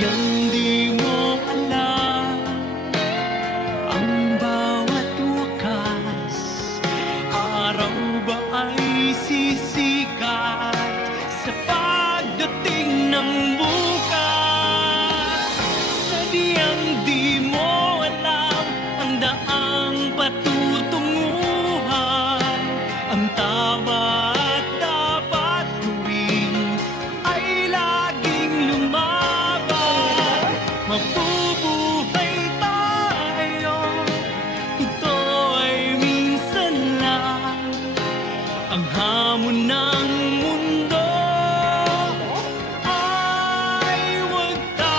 Sadyang di mo alam ang bawat wakas. Araw ba ay sisikat sa pagdating ng bukas? Sadyang di mo alam ang daang patutunguhan. Ang tama at dapat gawin ay laging lumaban. Mabubuhay tayo, ito ay minsan lang. Ang hamon ng mundo ay huwag tatakasan.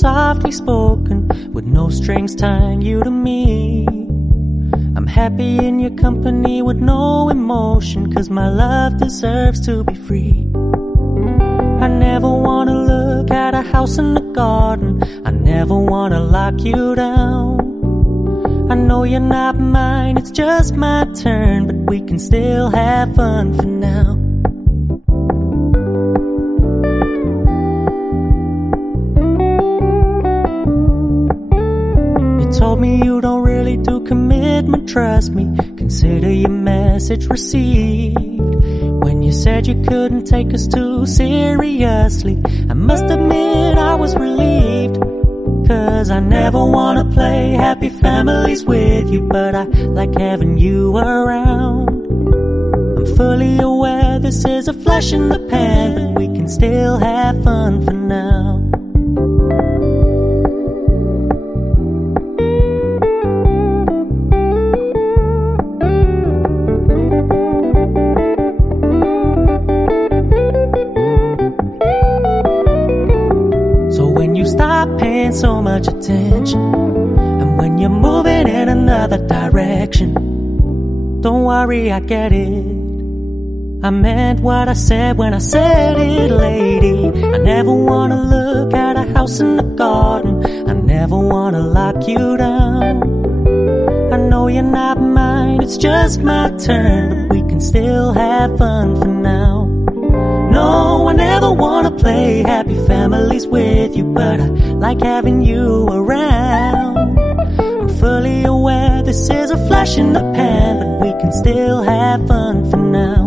softly spoken, with no strings tying you to me. I'm happy in your company with no emotion, 'cause my love deserves to be free. I never wanna look at a house in the garden, I never wanna lock you down. I know you're not mine, it's just my turn, but we can still have fun for now. You told me you don't really do commitment, trust me, consider your message received. When you said you couldn't take us too seriously, I must admit I was relieved. 'Cause I never wanna play happy families with you, but I like having you around. I'm fully aware this is a flash in the pan, but we can still have fun for now. Stop paying so much attention, and when you're moving in another direction, don't worry, I get it. I meant what I said when I said it, lady. I never wanna look at a house in the garden, I never wanna lock you down. I know you're not mine, it's just my turn, but we can still have fun for now. No, I never wanna play happy families with you, but I like having you around. I'm fully aware this is a flash in the pan, but we can still have fun for now.